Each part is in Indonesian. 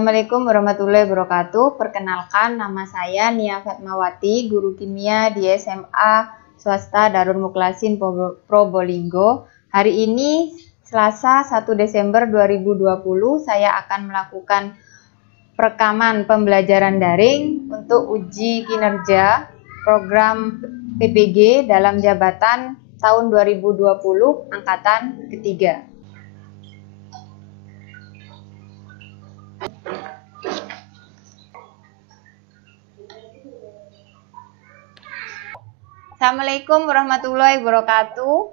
Assalamualaikum warahmatullahi wabarakatuh. Perkenalkan, nama saya Nia Fatmawati, guru kimia di SMA Swasta Darul Mukhlasin Probolinggo. Hari ini Selasa 1 Desember 2020 saya akan melakukan perekaman pembelajaran daring untuk uji kinerja program PPG dalam jabatan tahun 2020 angkatan ketiga. Assalamualaikum warahmatullahi wabarakatuh.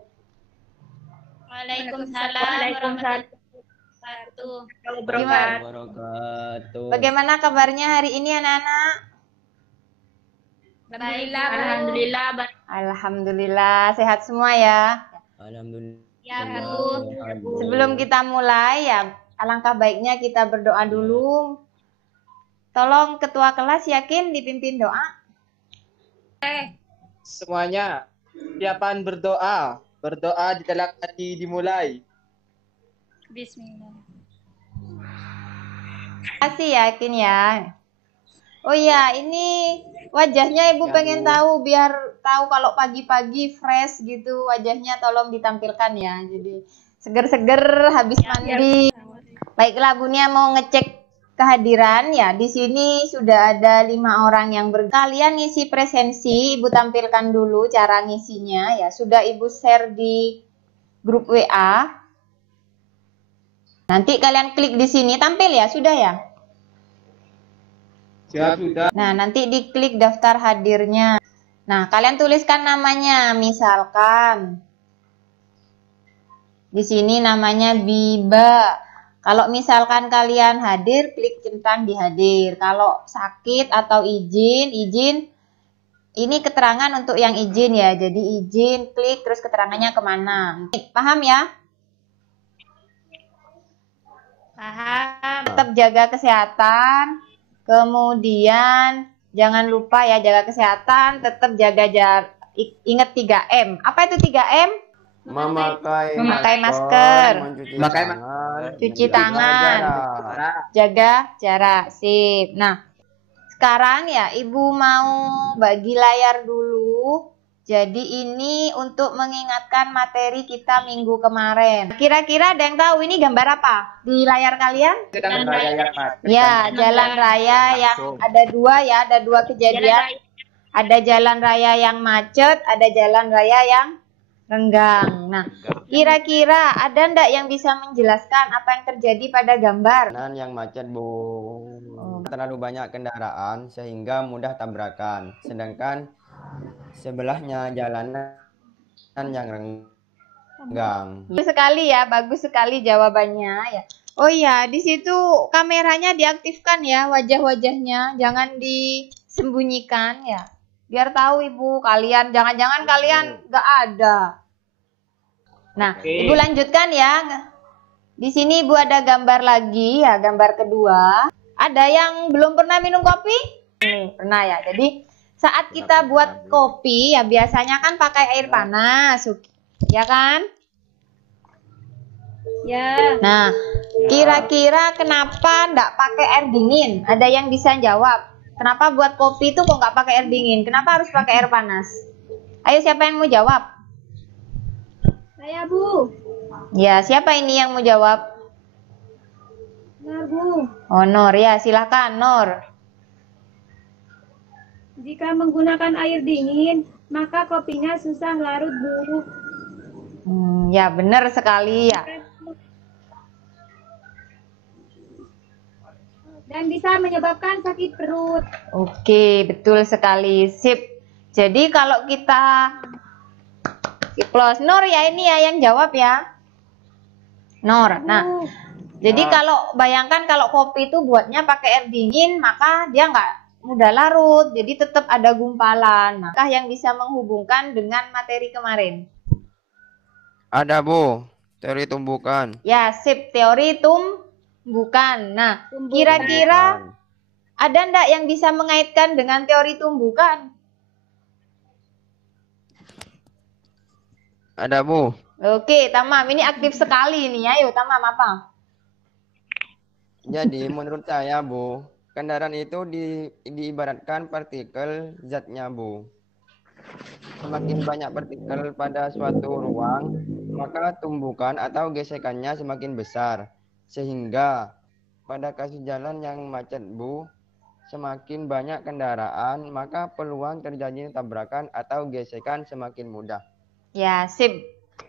Waalaikumsalam warahmatullahi wabarakatuh. Bagaimana kabarnya hari ini anak-anak? Baiklah, alhamdulillah. Alhamdulillah sehat semua ya. Alhamdulillah. Ya, Bu. Sebelum kita mulai ya, alangkah baiknya kita berdoa dulu. Tolong ketua kelas yakin dipimpin doa. Semuanya, siapaan berdoa. Berdoa di dalam hati dimulai. Bismillah. Kasih yakin ya. Oh iya, ini wajahnya Ibu pengen tahu biar tahu kalau pagi-pagi fresh gitu wajahnya, tolong ditampilkan ya. Jadi seger-seger habis mandi. Baiklah, Bu Nia mau ngecek kehadiran ya. Di sini sudah ada 5 orang yang kalian ngisi presensi. Ibu tampilkan dulu cara ngisinya ya. Sudah Ibu share di grup WA. Nanti kalian klik di sini tampil ya, sudah ya? Siap, sudah. Nah, nanti diklik daftar hadirnya. Nah, kalian tuliskan namanya, misalkan di sini namanya Biba. Kalau misalkan kalian hadir, klik centang di hadir. Kalau sakit atau izin, ini keterangan untuk yang izin ya. Jadi izin, klik terus keterangannya kemana. Paham ya? Paham. Tetap jaga kesehatan. Kemudian jangan lupa ya jaga kesehatan, tetap jaga jarak. Ingat 3M. Apa itu 3M? Memakai masker, cuci tangan, jaga jarak. Sip. Nah, sekarang ya Ibu mau bagi layar dulu. Jadi ini untuk mengingatkan materi kita minggu kemarin. Kira-kira ada yang tahu ini gambar apa di layar kalian? Jalan raya yang macet. Ya, jalan raya yang ada dua ya, ada dua kejadian. Ada jalan raya yang macet, ada jalan raya yang renggang. Nah, kira-kira ada ndak yang bisa menjelaskan apa yang terjadi pada gambar? yang macet, Bu. Terlalu banyak kendaraan sehingga mudah tabrakan. Sedangkan sebelahnya jalanan yang renggang. Bagus sekali ya, bagus sekali jawabannya ya. Oh iya, di situ kameranya diaktifkan ya, wajah-wajahnya jangan disembunyikan ya. Biar tahu Ibu, kalian jangan-jangan kalian nggak ada. Nah, Ibu lanjutkan ya. Di sini Ibu ada gambar lagi ya, gambar kedua. Ada yang belum pernah minum kopi? Nih, pernah ya. Jadi saat kita buat kopi ya biasanya kan pakai air panas, ya kan? Ya. Nah, kira-kira kenapa nggak pakai air dingin? Ada yang bisa jawab? Kenapa buat kopi itu kok nggak pakai air dingin? Kenapa harus pakai air panas? Ayo siapa yang mau jawab? Saya, Bu. Ya, siapa ini yang mau jawab? Nah, Bu. Oh, Nur ya, silahkan Nur. Jika menggunakan air dingin, maka kopinya susah larut, Bu. Ya, benar sekali ya. Dan bisa menyebabkan sakit perut. Oke, betul sekali. Sip. Jadi kalau kita close, Nur ya ini ya yang jawab ya. Nur. Nah, jadi kalau bayangkan kalau kopi itu buatnya pakai air dingin, maka dia nggak mudah larut. Jadi tetap ada gumpalan. Maka yang bisa menghubungkan dengan materi kemarin? Ada, Bu. Teori tumbukan. Ya, sip. Teori tumbukan. Nah, kira-kira ada ndak yang bisa mengaitkan dengan teori tumbukan? Ada, Bu. Oke, Tamam. Ini aktif sekali ini. Ayo, Tamam apa? Jadi menurut saya, Bu, kendaraan itu diibaratkan partikel zatnya, Bu. Semakin banyak partikel pada suatu ruang, maka tumbukan atau gesekannya semakin besar. Sehingga pada kasus jalan yang macet, Bu, semakin banyak kendaraan, maka peluang terjadi tabrakan atau gesekan semakin mudah. Ya, sip.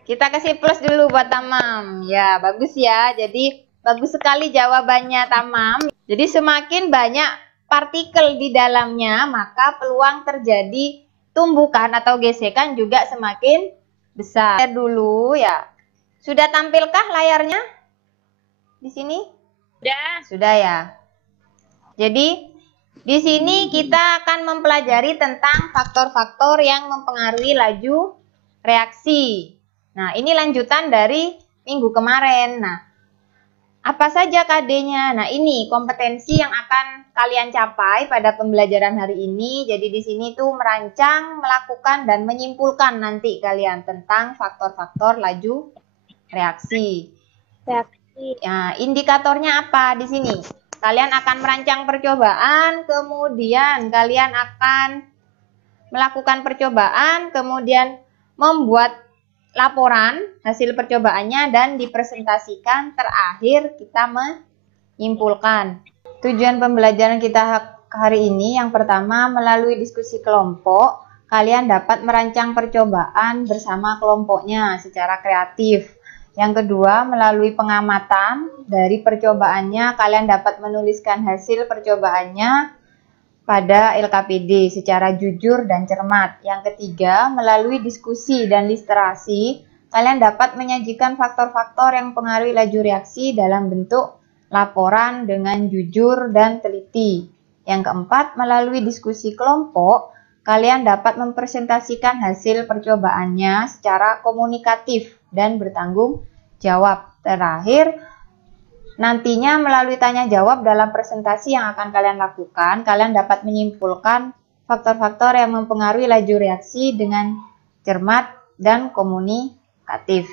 Kita kasih plus dulu buat Tamam. Ya, bagus ya. Jadi, bagus sekali jawabannya Tamam. Jadi, semakin banyak partikel di dalamnya, maka peluang terjadi tumbukan atau gesekan juga semakin besar. Dulu ya. Sudah tampilkah layarnya? Di sini? Sudah ya. Jadi, di sini kita akan mempelajari tentang faktor-faktor yang mempengaruhi laju reaksi. Nah, ini lanjutan dari minggu kemarin. Nah, apa saja KD-nya? Nah, ini kompetensi yang akan kalian capai pada pembelajaran hari ini. Jadi di sini tuh merancang, melakukan, dan menyimpulkan nanti kalian tentang faktor-faktor laju reaksi. Nah, indikatornya apa di sini? Kalian akan merancang percobaan, kemudian kalian akan melakukan percobaan, kemudian membuat laporan hasil percobaannya dan dipresentasikan. Terakhir kita menyimpulkan. Tujuan pembelajaran kita hari ini yang pertama, melalui diskusi kelompok, kalian dapat merancang percobaan bersama kelompoknya secara kreatif. Yang kedua, melalui pengamatan dari percobaannya, kalian dapat menuliskan hasil percobaannya pada LKPD secara jujur dan cermat. Yang ketiga, melalui diskusi dan literasi, kalian dapat menyajikan faktor-faktor yang mempengaruhi laju reaksi dalam bentuk laporan dengan jujur dan teliti. Yang keempat, melalui diskusi kelompok, kalian dapat mempresentasikan hasil percobaannya secara komunikatif dan bertanggung jawab. Terakhir, nantinya melalui tanya jawab dalam presentasi yang akan kalian lakukan, kalian dapat menyimpulkan faktor-faktor yang mempengaruhi laju reaksi dengan cermat dan komunikatif.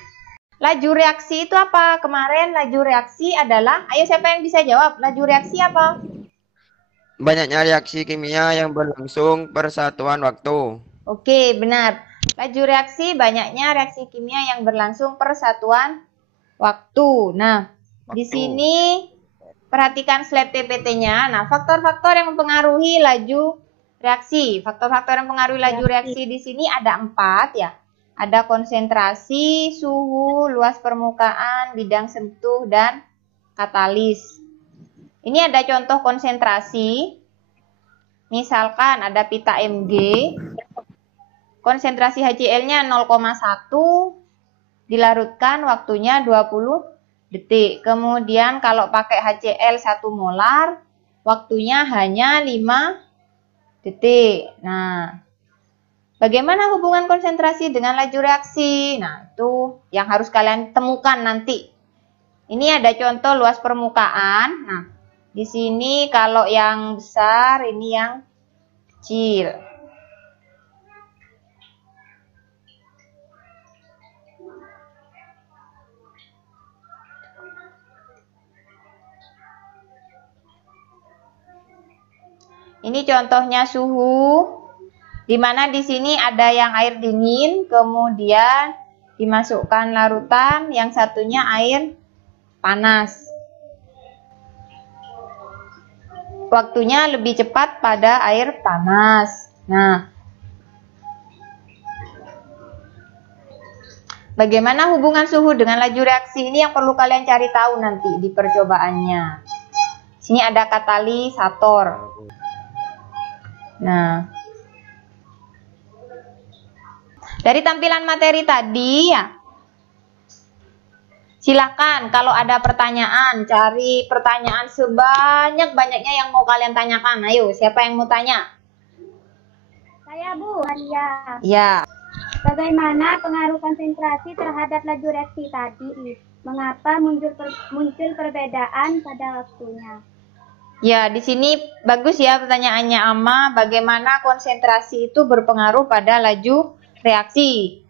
Laju reaksi itu apa? Kemarin laju reaksi adalah, ayo siapa yang bisa jawab? Laju reaksi apa? Banyaknya reaksi kimia yang berlangsung per satuan waktu. Oke, benar. Laju reaksi banyaknya reaksi kimia yang berlangsung per satuan waktu. Nah, di sini perhatikan slide PPT-nya. Nah, faktor-faktor yang mempengaruhi laju reaksi. Faktor-faktor yang mempengaruhi laju reaksi di sini ada 4 ya. Ada konsentrasi, suhu, luas permukaan, bidang sentuh, dan katalis. Ini ada contoh konsentrasi. Misalkan ada pita Mg. Konsentrasi HCl-nya 0,1. Dilarutkan waktunya 20 detik. Kemudian kalau pakai HCl 1 molar, waktunya hanya 5 detik. Nah, bagaimana hubungan konsentrasi dengan laju reaksi? Nah, itu yang harus kalian temukan nanti. Ini ada contoh luas permukaan. Nah, di sini kalau yang besar, ini yang kecil. Ini contohnya suhu, di mana di sini ada yang air dingin, kemudian dimasukkan larutan, yang satunya air panas. Waktunya lebih cepat pada air panas. Nah, bagaimana hubungan suhu dengan laju reaksi? Ini yang perlu kalian cari tahu nanti di percobaannya. Sini ada katalisator. Nah, dari tampilan materi tadi ya, silakan kalau ada pertanyaan, cari pertanyaan sebanyak-banyaknya yang mau kalian tanyakan. Ayo, siapa yang mau tanya? Saya Bu Maria. Ya. Bagaimana pengaruh konsentrasi terhadap laju reaksi tadi? Mengapa muncul perbedaan pada waktunya? Ya, di sini bagus ya pertanyaannya Ama, bagaimana konsentrasi itu berpengaruh pada laju reaksi?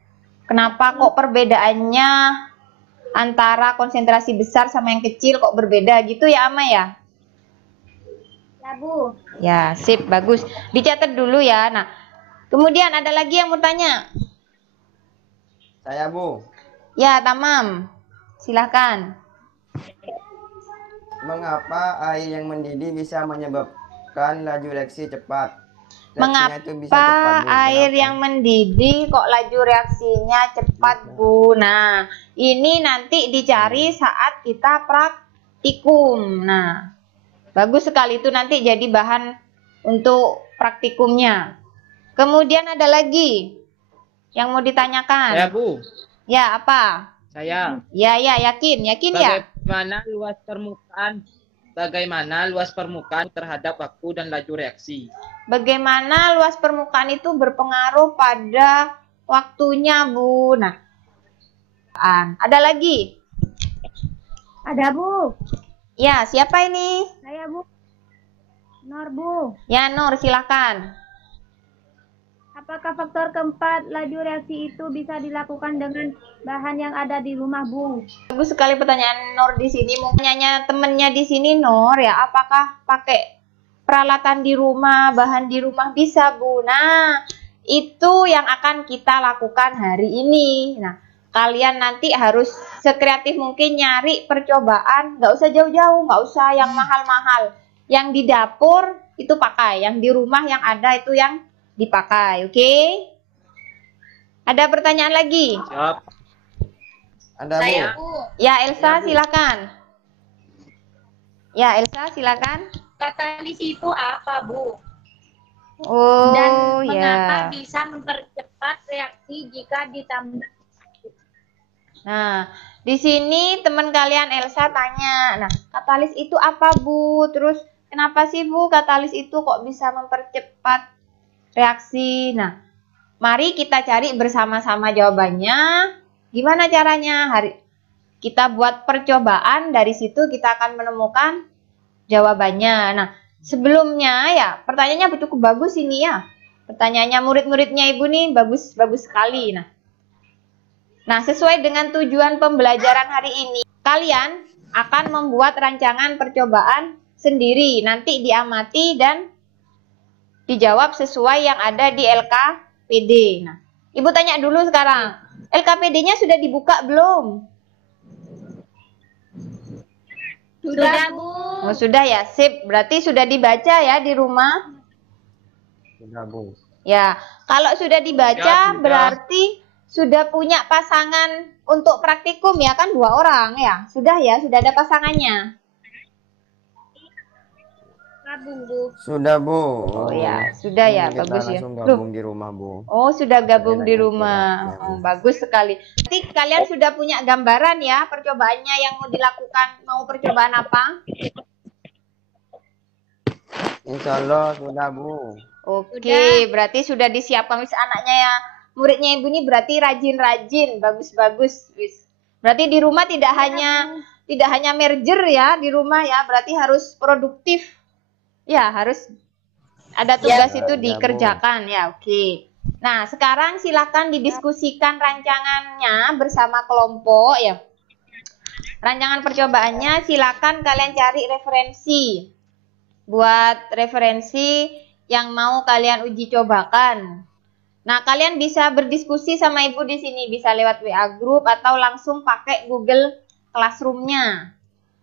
Kenapa kok perbedaannya antara konsentrasi besar sama yang kecil kok berbeda gitu ya Ama ya? Ya, Bu. Ya, sip, bagus. Dicatat dulu ya. Nah, kemudian ada lagi yang mau tanya? Saya, Bu. Ya, Tamam. Silakan. Mengapa air yang mendidih bisa menyebabkan laju reaksi cepat? Reaksinya itu bisa cepat, Mengapa Bu. air Kenapa? yang mendidih kok laju reaksinya cepat, Bu? Nah, ini nanti dicari saat kita praktikum. Nah, bagus sekali itu nanti jadi bahan untuk praktikumnya. Kemudian ada lagi yang mau ditanyakan. Saya, Bu. Ya, apa? Saya. Ya, yakin ya. Bagaimana luas permukaan terhadap waktu dan laju reaksi? Bagaimana luas permukaan itu berpengaruh pada waktunya, Bu? Nah, ada lagi? Ada, Bu. Ya, siapa ini? Saya, Bu. Nur, Bu. Ya, Nur, silakan. Apakah faktor keempat laju reaksi itu bisa dilakukan dengan bahan yang ada di rumah, Bu? Bagus sekali pertanyaan Nur di sini. Mungkin nanya temennya di sini, Nur, ya, apakah pakai peralatan di rumah, bahan di rumah bisa, Bu? Nah, itu yang akan kita lakukan hari ini. Nah, kalian nanti harus sekreatif mungkin nyari percobaan, nggak usah jauh-jauh, nggak usah yang mahal-mahal. Yang di dapur itu pakai, yang di rumah yang ada itu yang dipakai, oke? Ada pertanyaan lagi? Siap. Ada, Bu. Ya, Elsa, silakan. Ya, Elsa, silakan. Katalis itu apa, Bu? Oh, Dan ya. mengapa bisa mempercepat reaksi jika ditambah? Nah, di sini teman kalian Elsa tanya, nah, katalis itu apa, Bu? Terus, kenapa sih, Bu, katalis itu kok bisa mempercepat reaksi? Nah, mari kita cari bersama-sama jawabannya. Gimana caranya? Kita buat percobaan, dari situ kita akan menemukan jawabannya. Nah, sebelumnya ya, pertanyaannya cukup bagus ini ya. Pertanyaannya murid-muridnya Ibu nih bagus sekali. Nah, sesuai dengan tujuan pembelajaran hari ini, kalian akan membuat rancangan percobaan sendiri. Nanti diamati dan dijawab sesuai yang ada di LKPD. Nah, Ibu tanya dulu sekarang, LKPD-nya sudah dibuka belum? Sudah, Bu. Oh, sudah ya, sip. Berarti sudah dibaca ya di rumah? Sudah, Bu. Ya, kalau sudah dibaca Ya, sudah. berarti sudah punya pasangan untuk praktikum ya kan 2 orang ya? Sudah ya, sudah ada pasangannya. Gabung, Bu. Sudah, Bu. Oh ya, sudah ya, Kita bagus ya. langsung Loh, gabung di rumah, Bu. oh sudah gabung Jadi di lagi rumah. istirahat, ya, Bu. Oh, bagus sekali. Nanti kalian sudah punya gambaran ya percobaannya yang mau dilakukan, mau percobaan apa? Insya Allah sudah, Bu. Oke, berarti sudah disiapkan wis anaknya ya. Muridnya Ibu ini berarti rajin-rajin, bagus-bagus. Wis. Berarti di rumah tidak hanya merger ya di rumah ya, berarti harus produktif. Ya, harus ada tugas itu Ya, Bu. dikerjakan ya. Oke. Nah, sekarang silakan didiskusikan rancangannya bersama kelompok ya. Rancangan percobaannya silakan kalian cari referensi. Buat referensi yang mau kalian uji cobakan. Nah, kalian bisa berdiskusi sama Ibu di sini, bisa lewat WA group atau langsung pakai Google Classroom-nya.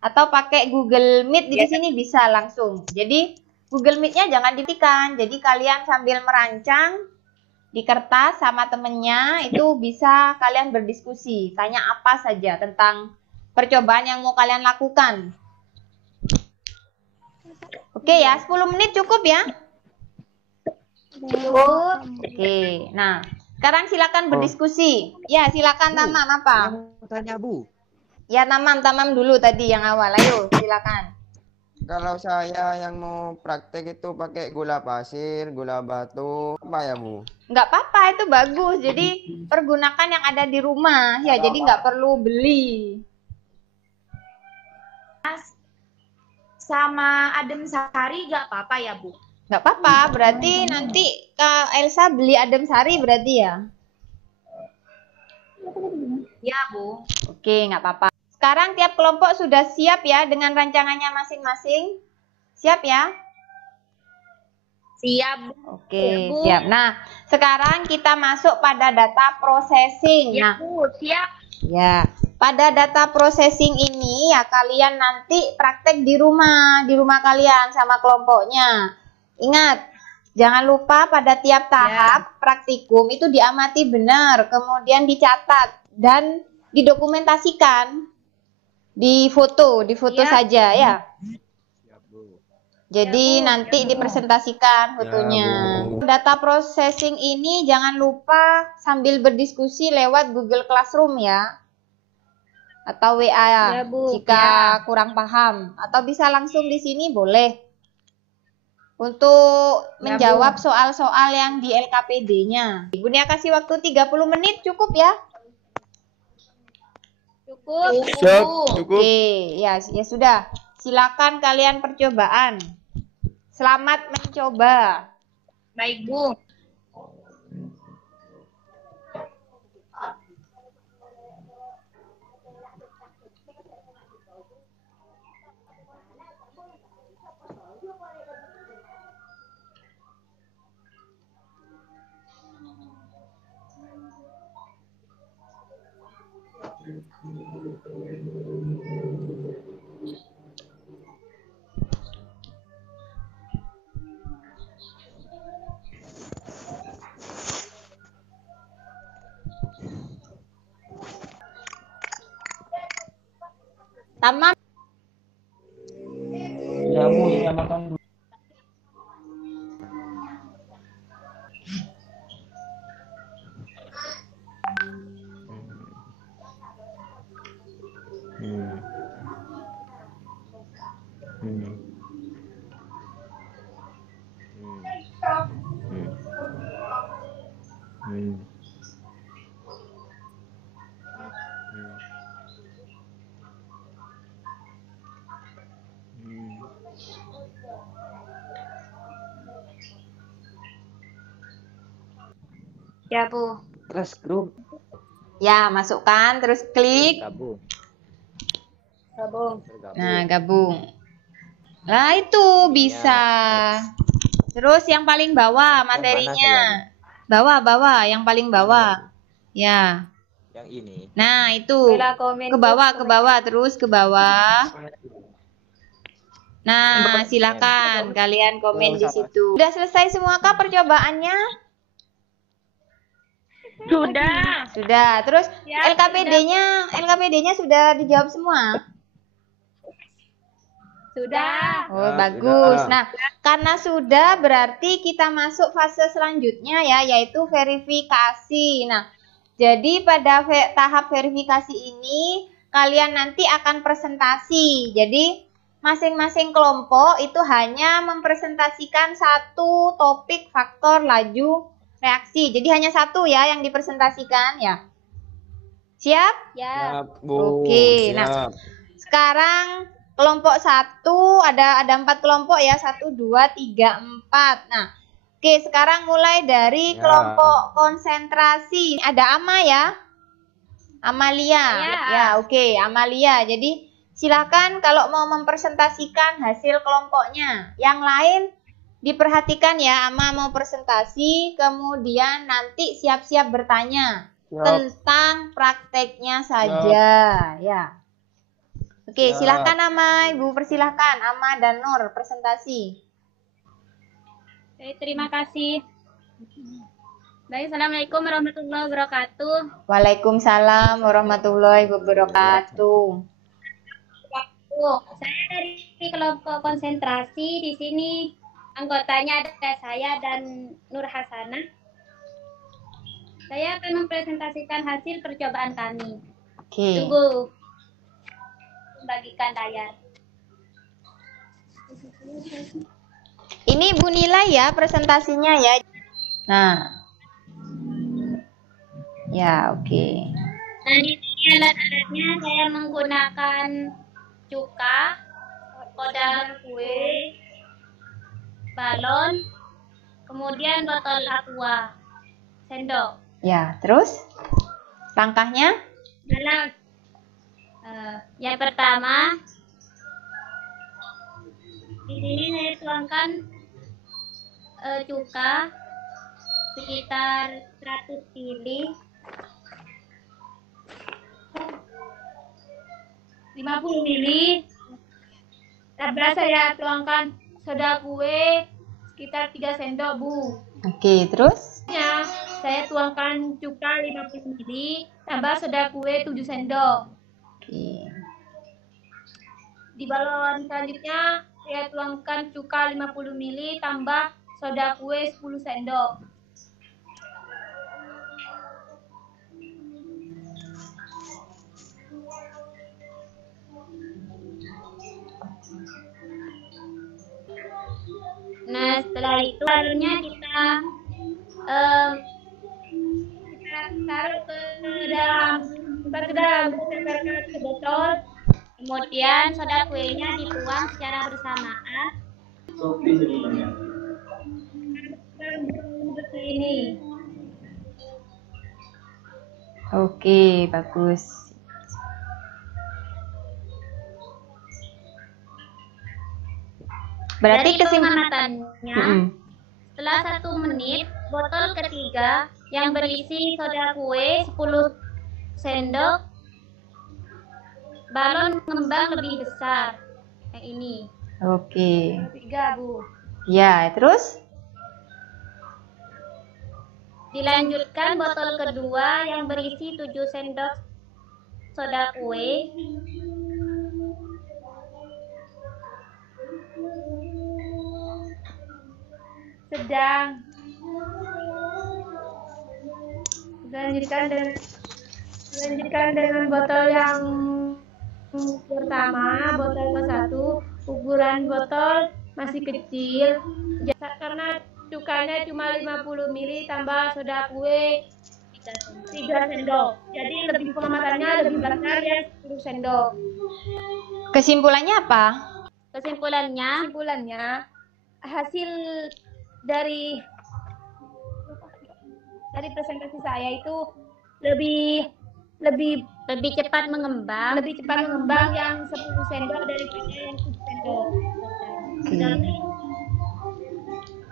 Atau pakai Google Meet di sini bisa langsung. Jadi, Google Meet-nya jangan ditikan. Jadi, kalian sambil merancang di kertas sama temennya, itu bisa kalian berdiskusi. Tanya apa saja tentang percobaan yang mau kalian lakukan. Oke ya, 10 menit cukup ya? Oke, nah sekarang silakan berdiskusi. Ya, silakan Tamam apa? Mau tanya, Bu. Ya, Tamam dulu tadi yang awal. Ayo, silakan. Kalau saya yang mau praktek itu pakai gula pasir, gula batu, apa ya, Bu? Nggak apa-apa, itu bagus. Jadi pergunakan yang ada di rumah. Ya, jadi nggak perlu beli. Sama adem sari nggak apa-apa ya, Bu? Nggak apa-apa, berarti nanti Kak Elsa beli adem sari berarti ya? Ya, Bu. Oke, nggak apa-apa. Sekarang tiap kelompok sudah siap ya dengan rancangannya masing-masing? Siap ya? Siap, Bu. Oke, Bu. siap. Nah, sekarang kita masuk pada data processing. Ya, Nah, Bu. Siap. ya, pada data processing ini ya kalian nanti praktek di rumah kalian sama kelompoknya. Ingat, jangan lupa pada tiap tahap praktikum itu diamati benar, kemudian dicatat dan didokumentasikan. Di foto saja ya. Jadi nanti dipresentasikan fotonya. Data processing ini jangan lupa sambil berdiskusi lewat Google Classroom ya. Atau WA Bu. jika kurang paham. Atau bisa langsung di sini boleh. Untuk menjawab soal-soal yang di LKPD-nya. Ibu Nia kasih waktu 30 menit cukup ya? Cukup. Cukup. Oke, ya sudah. Silakan kalian percobaan. Selamat mencoba. Baik, Bu. Tamam. Ya, Bu, saya makan dulu. Ya, Bu. Terus grup. Ya, masukkan terus klik. Gabung. Nah, gabung. Nah, itu bisa. Terus yang paling bawah materinya. Bawah, yang paling bawah. Ya. Yang ini. Nah, itu. Ke bawah, terus ke bawah. Nah, silakan kalian komen di situ. Udah selesai semua kah percobaannya? Sudah. Terus LKPD-nya sudah dijawab semua? Sudah. Oh, Ya, bagus. sudah. Nah, karena sudah berarti kita masuk fase selanjutnya ya, yaitu verifikasi. Nah, jadi pada tahap verifikasi ini kalian nanti akan presentasi. Jadi masing-masing kelompok itu hanya mempresentasikan satu topik faktor laju reaksi. Jadi hanya satu ya yang dipresentasikan ya. Siap? Ya. Bu. Oke, Siap. nah sekarang kelompok 1 ada 4 kelompok ya, 1, 2, 3, 4. Nah, oke sekarang mulai dari kelompok konsentrasi. Ada Ama ya? Amalia. Ya, oke Amalia. Jadi silakan kalau mau mempresentasikan hasil kelompoknya. Yang lain diperhatikan ya, Ama mau presentasi, kemudian nanti siap-siap bertanya tentang prakteknya saja ya. Oke, silakan Ama, Ibu persilahkan Ama dan Nur presentasi. Terima kasih. Baik, Assalamualaikum warahmatullahi wabarakatuh. Waalaikumsalam warahmatullahi wabarakatuh. Saya dari kelompok konsentrasi. Di sini anggotanya ada saya dan Nur Hasanah. Saya akan mempresentasikan hasil percobaan kami. Oke. Tunggu. Bagikan layar. Ini Bu Nila ya presentasinya ya. Nah. Ya, oke. Nah, di sini alat-alatnya saya menggunakan cuka, kodar kue, balon, kemudian botol aqua, sendok. Ya, terus? Langkahnya? Dalam yang pertama, di sini saya tuangkan cuka sekitar 100 ml, 50 ml. Tabrak saya tuangkan soda kue sekitar 3 sendok, Bu. Oke, terus? Ya, saya tuangkan cuka 50 ml, tambah soda kue 7 sendok. Oke. Di balon selanjutnya, saya tuangkan cuka 50 ml, tambah soda kue 10 sendok. Nah, setelah itu balonnya kita taruh ke dalam ke botol. Kemudian soda kuenya dituang secara bersamaan. Seperti ini. Oke, bagus. Berarti Dari pengamatannya, setelah 1 menit, botol ketiga yang berisi soda kue 10 sendok, balon mengembang lebih besar. Kayak ini. Oke. 3, Bu. Ya, terus? Dilanjutkan botol kedua yang berisi 7 sendok soda kue. Sedang. Dilanjutkan dengan botol yang pertama, botol ke-1. Ukuran botol masih kecil karena cukanya cuma 50 ml tambah soda kue 3 sendok. Jadi lebih pengamatannya lebih besar ya, 10 sendok. Kesimpulannya apa? Kesimpulannya hasil dari presentasi saya itu lebih cepat mengembang yang 10 sendok daripada yang 7 sendok.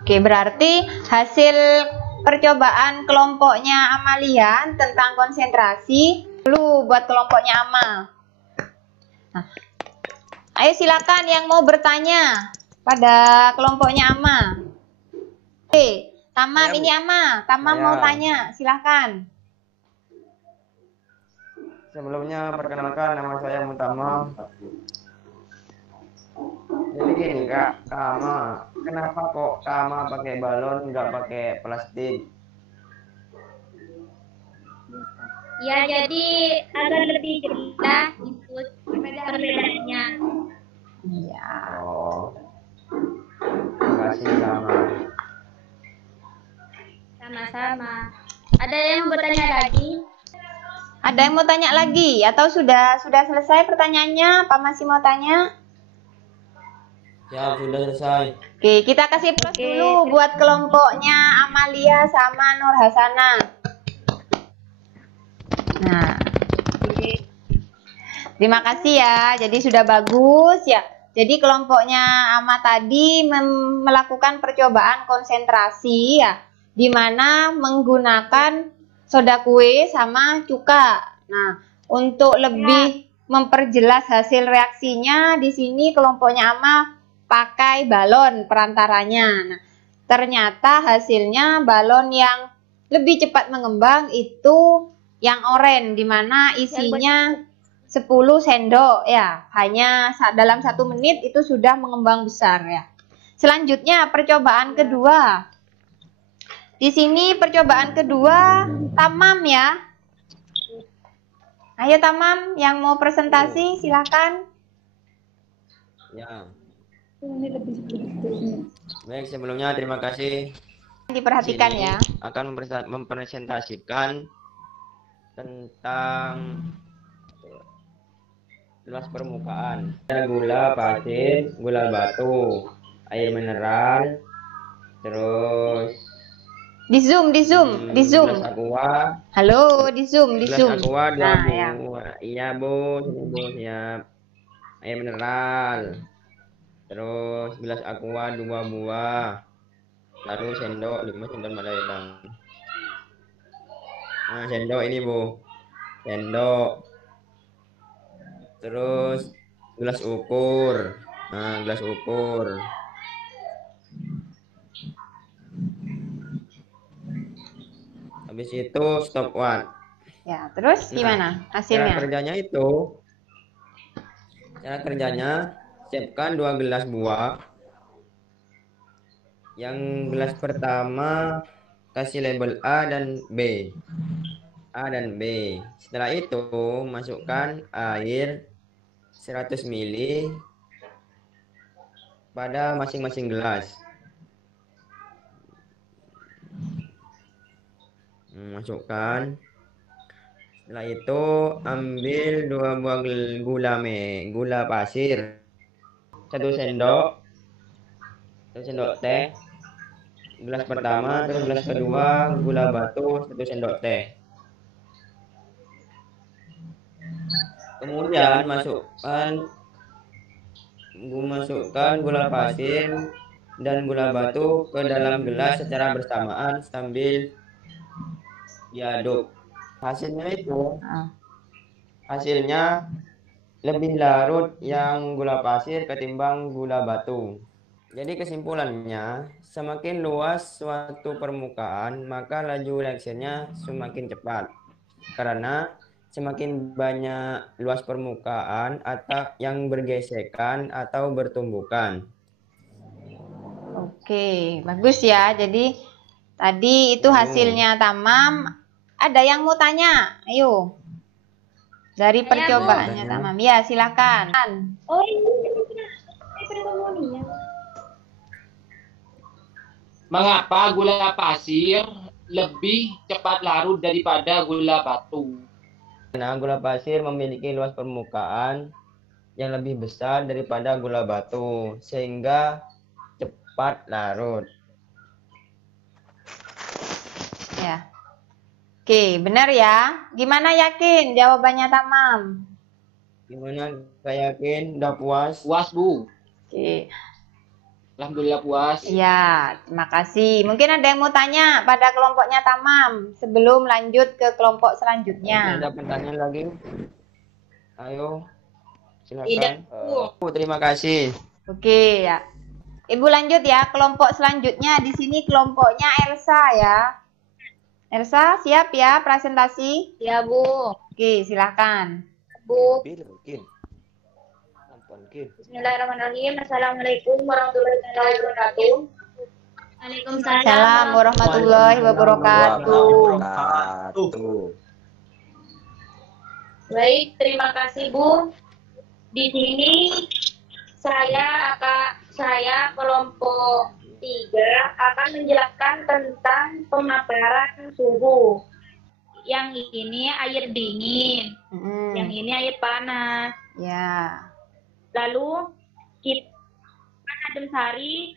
Oke, berarti hasil percobaan kelompoknya Amalia tentang konsentrasi dulu buat kelompoknya Amal. Nah, ayo silakan yang mau bertanya pada kelompoknya Ama. Oke, Tamam Ya, Bu. ini Ama. Tamam Ya. mau tanya, silakan. Sebelumnya perkenalkan, nama saya Mutama. Jadi gini Kak, Kama, kenapa kok Kama pakai balon nggak pakai plastik? Ya, jadi agar lebih jelas itu perbedaannya. Iya. Oh, terima kasih Kama. Sama-sama. Ada yang mau bertanya lagi? Ada yang mau tanya lagi atau sudah selesai pertanyaannya? Apa masih mau tanya? Ya, sudah selesai. Oke, kita kasih plus dulu buat kelompoknya Amalia sama Nur Hasana. Nah, terima kasih ya. Jadi sudah bagus ya. Jadi kelompoknya Ama tadi melakukan percobaan konsentrasi ya, di mana menggunakan soda kue sama cuka. Nah, untuk lebih memperjelas hasil reaksinya, di sini kelompoknya Ama pakai balon perantaranya. Nah, ternyata hasilnya balon yang lebih cepat mengembang itu yang oranye, di mana isinya 10 sendok ya. Hanya dalam 1 menit itu sudah mengembang besar ya. Selanjutnya percobaan kedua. Di sini percobaan kedua Tamam ya. Ayo Tamam yang mau presentasi silakan. Ya. Baik, sebelumnya terima kasih. Diperhatikan Sini ya. akan mempresentasikan tentang luas permukaan. Ada gula pasir, gula batu, air mineral, terus Di zoom, di zoom, di zoom. Gelas aqua. Halo, di zoom, di Gelas zoom. aqua 2 Nah, Bu. ya. Iya Bu, sini Bu, siap. Air mineral. Terus gelas aqua 2 buah. Lalu sendok 5 sendok mana hilang. Nah, sendok ini Bu. Sendok. Terus gelas ukur. Nah, gelas ukur. Habis itu stopwatch. Ya, terus Nah, gimana Cara hasilnya? kerjanya itu, cara kerjanya siapkan 2 gelas buah. Yang gelas pertama kasih label A dan B. A dan B. Setelah itu masukkan air 100 ml pada masing-masing gelas. Masukkan. Setelah itu ambil 2 buah gula pasir. 1 sendok. 1 sendok teh. Gelas pertama, terus gelas kedua gula batu 1 sendok teh. Kemudian masukkan gula pasir dan gula batu ke dalam gelas secara bersamaan sambil diaduk. Hasilnya lebih larut yang gula pasir ketimbang gula batu. Jadi kesimpulannya, semakin luas suatu permukaan, maka laju reaksinya semakin cepat. Karena semakin banyak luas permukaan atau yang bergesekan atau bertumbukan. Oke, bagus ya. Jadi tadi itu hasilnya Tamam. Ada yang mau tanya? Ayo. Dari percobaannya Tamam. Ya, silakan. Oh ini pneumonia. Mengapa gula pasir lebih cepat larut daripada gula batu? Karena gula pasir memiliki luas permukaan yang lebih besar daripada gula batu, sehingga cepat larut. Ya. Oke, benar ya. Gimana, yakin jawabannya Tamam? Gimana? Saya yakin udah puas. Puas, Bu. Oke. Alhamdulillah puas. Ya, terima kasih. Mungkin ada yang mau tanya pada kelompoknya Tamam sebelum lanjut ke kelompok selanjutnya. Ada pertanyaan lagi? Ayo, silakan. Tidak, Bu. Terima kasih. Oke, ya. Ibu lanjut ya, kelompok selanjutnya. Di sini kelompoknya Elsa ya. Elsa, siap ya presentasi? Ya, Bu. Oke, silahkan. Bu. Mungkin. Bismillahirrahmanirrahim. Assalamualaikum warahmatullahi wabarakatuh. Waalaikumsalam. Salam warahmatullahi wabarakatuh. Baik, terima kasih Bu. Di sini saya kelompok 3 akan menjelaskan tentang pemaparan suhu. Yang ini air dingin, yang ini air panas. Ya. Lalu kita adem sari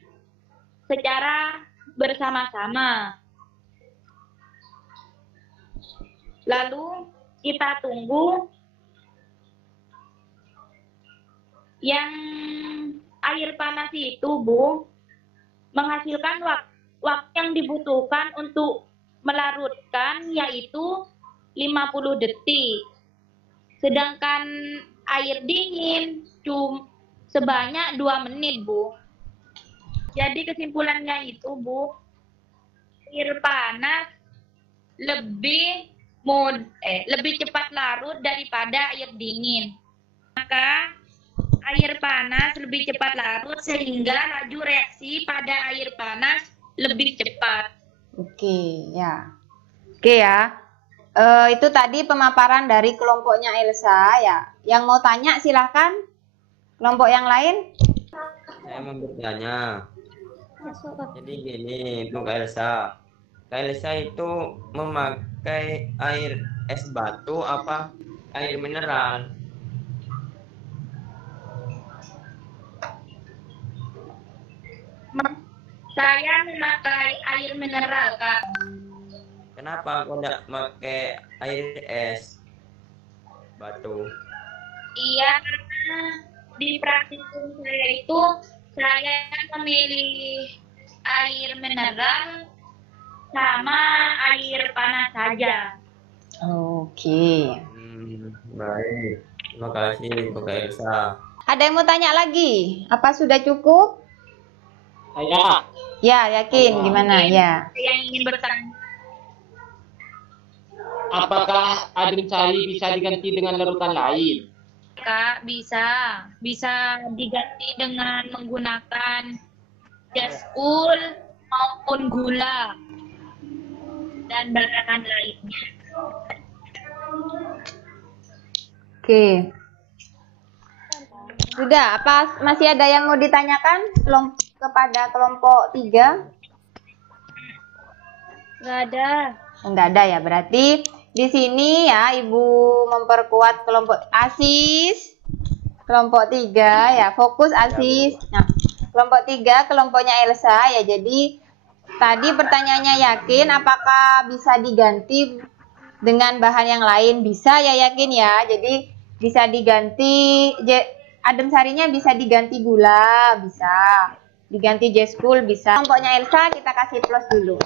secara bersama-sama. Lalu kita tunggu yang air panas itu, Bu, menghasilkan waktu yang dibutuhkan untuk melarutkan yaitu 50 detik. Sedangkan air dingin sebanyak 2 menit, Bu. Jadi kesimpulannya itu, Bu, air panas lebih cepat larut daripada air dingin. Maka air panas lebih cepat larut sehingga laju reaksi pada air panas lebih cepat. Oke, ya. Oke ya. Itu tadi pemaparan dari kelompoknya Elsa ya. Yang mau tanya silahkan. Kelompok yang lain? Saya mau bertanya. Jadi gini, untuk Elsa. Elsa itu memakai air es batu apa air mineral? Saya memakai air mineral, Kak. Kenapa kau tidak pakai air es batu? Iya, karena di praktikum saya itu saya memilih air mineral sama air panas saja. Oke. Baik. Terima kasih, Kak Elsa. Ada yang mau tanya lagi? Apa sudah cukup? Saya. Ya, yakin. Gimana? Ya. Yang ingin bertanya. Apakah adem sari bisa diganti dengan larutan lain? Kak, bisa diganti dengan menggunakan jaspul maupun gula dan bahan lainnya. Oke. Sudah, apa masih ada yang mau ditanyakan kepada kelompok 3? Nggak ada. Enggak ada ya, berarti di sini ya Ibu memperkuat kelompok Asis. Kelompok 3 ya, fokus Asis. Nah, kelompok 3 kelompoknya Elsa ya. Jadi tadi pertanyaannya yakin apakah bisa diganti dengan bahan yang lain? Bisa ya, yakin ya. Jadi bisa diganti adem sarinya, bisa diganti gula, bisa diganti jaspul, bisa. Kelompoknya Elsa kita kasih plus dulu.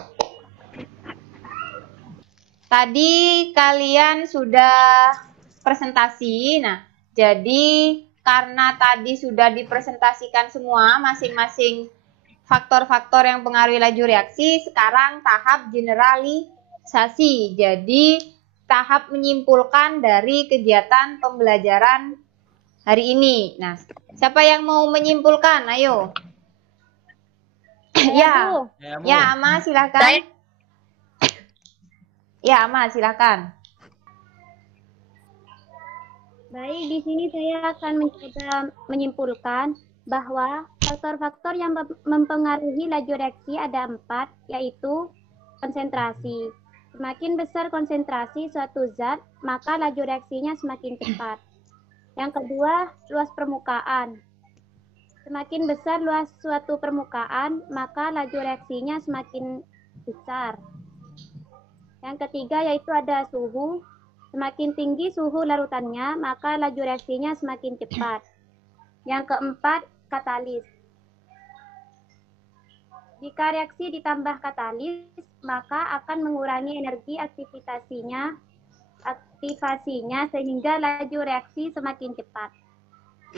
Tadi kalian sudah presentasi. Nah, jadi karena tadi sudah dipresentasikan semua masing-masing faktor-faktor yang pengaruhi laju reaksi, sekarang tahap generalisasi. Jadi tahap menyimpulkan dari kegiatan pembelajaran hari ini. Nah, siapa yang mau menyimpulkan? Ayo. Ya, ya Ama silakan. Ya, Ama, silakan. Baik, di sini saya akan mencoba menyimpulkan bahwa faktor-faktor yang mempengaruhi laju reaksi ada 4, yaitu konsentrasi. Semakin besar konsentrasi suatu zat, maka laju reaksinya semakin cepat. Yang kedua, luas permukaan. Semakin besar luas suatu permukaan, maka laju reaksinya semakin besar. Yang ketiga yaitu ada suhu. Semakin tinggi suhu larutannya, maka laju reaksinya semakin cepat. Yang keempat, katalis. Jika reaksi ditambah katalis, maka akan mengurangi energi aktivasinya sehingga laju reaksi semakin cepat.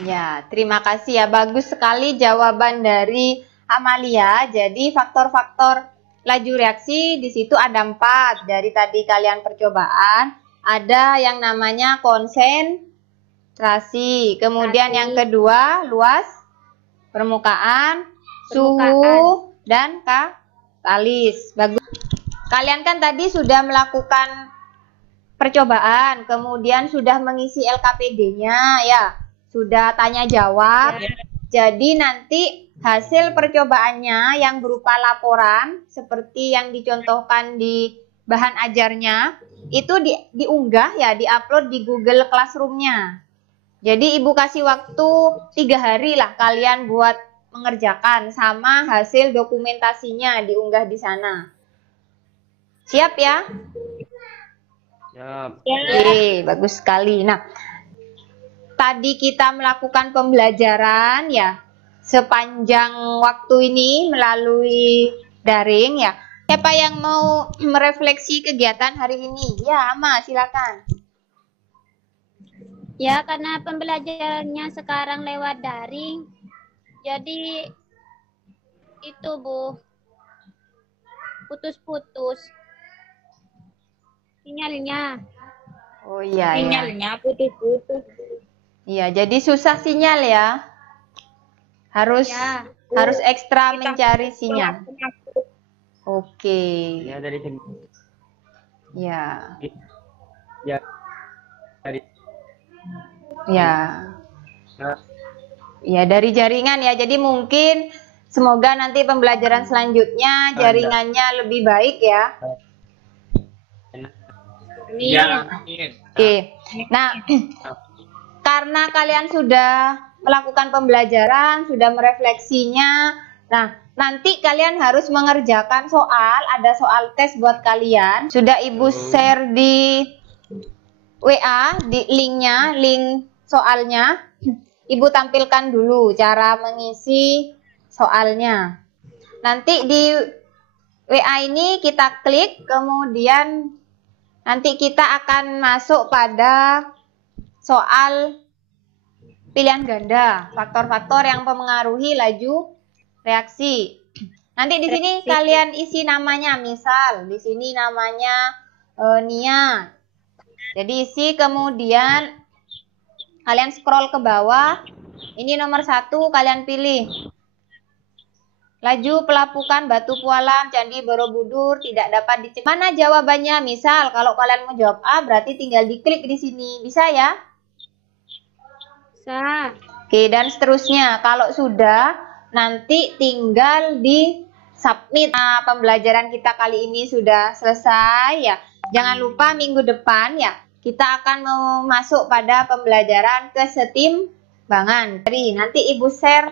Ya, terima kasih ya. Bagus sekali jawaban dari Amalia. Jadi faktor-faktor laju reaksi di situ ada 4. Dari tadi kalian percobaan, ada yang namanya konsentrasi. Kemudian yang kedua, luas permukaan, suhu, dan katalis. Bagus. Kalian kan tadi sudah melakukan percobaan, kemudian sudah mengisi LKPD-nya ya. Sudah tanya jawab. Jadi nanti hasil percobaannya yang berupa laporan seperti yang dicontohkan di bahan ajarnya itu diunggah ya, diupload di Google Classroom-nya. Jadi Ibu kasih waktu 3 hari lah kalian buat mengerjakan, sama hasil dokumentasinya diunggah di sana. Siap ya? Siap. Oke, bagus sekali. Nah, tadi kita melakukan pembelajaran ya sepanjang waktu ini melalui daring ya. Siapa yang mau merefleksi kegiatan hari ini? Ya, Ama, silakan. Ya, karena pembelajarannya sekarang lewat daring, jadi itu Bu, putus-putus sinyalnya. Oh iya, ya. Sinyalnya putus-putus. Iya, jadi susah sinyal ya. Harus ekstra mencari sinyal. Oke. Ya dari segi Ya. ya dari Ya. Ya, dari jaringan ya. Jadi mungkin semoga nanti pembelajaran selanjutnya jaringannya lebih baik ya. Ya. Oke. Nah, karena kalian sudah melakukan pembelajaran, sudah merefleksinya. Nah, nanti kalian harus mengerjakan soal, ada soal tes buat kalian. Sudah Ibu share di WA, di linknya, link soalnya. Ibu tampilkan dulu cara mengisi soalnya. Nanti di WA ini kita klik, kemudian nanti kita akan masuk pada soal pilihan ganda, faktor-faktor yang mempengaruhi laju reaksi. Nanti di sini kalian isi namanya, misal di sini namanya Nia. Jadi isi, kemudian kalian scroll ke bawah. Ini nomor 1 kalian pilih. Laju pelapukan Batu Pualam Candi Borobudur tidak dapat dicek. Mana jawabannya? Misal kalau kalian mau jawab A, berarti tinggal diklik di sini. Bisa ya? Bisa. Oke, dan seterusnya. Kalau sudah, nanti tinggal di submit. Nah, pembelajaran kita kali ini sudah selesai ya. Jangan lupa minggu depan ya, kita akan masuk pada pembelajaran kesetimbangan. Jadi nanti Ibu share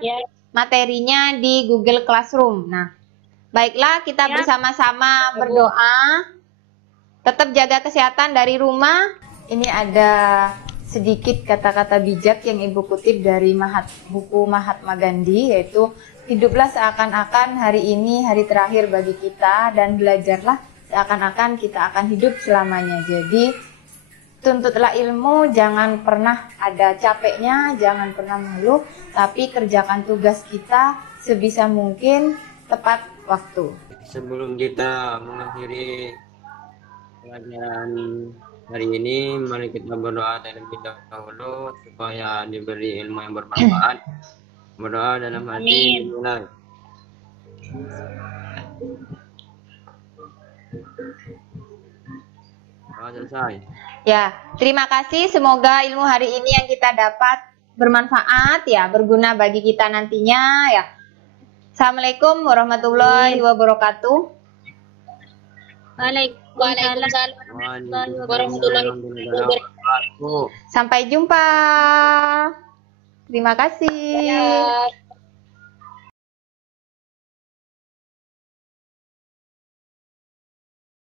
materinya di Google Classroom. Nah, baiklah, kita bersama-sama berdoa. Tetap jaga kesehatan dari rumah. Ini ada sedikit kata-kata bijak yang Ibu kutip dari buku Mahatma Gandhi, yaitu hiduplah seakan-akan hari ini hari terakhir bagi kita, dan belajarlah seakan-akan kita akan hidup selamanya. Jadi tuntutlah ilmu, jangan pernah ada capeknya, jangan pernah mengeluh, tapi kerjakan tugas kita sebisa mungkin tepat waktu. Sebelum kita mengakhiri pelajaran hari ini, mari kita berdoa terlebih dahulu supaya diberi ilmu yang bermanfaat. Berdoa dalam hati dimulai. Selesai. Ya, terima kasih. Semoga ilmu hari ini yang kita dapat bermanfaat ya, berguna bagi kita nantinya ya. Assalamualaikum warahmatullahi wabarakatuh. Waalaikumsalam warahmatullahi wabarakatuh. Sampai jumpa. Terima kasih.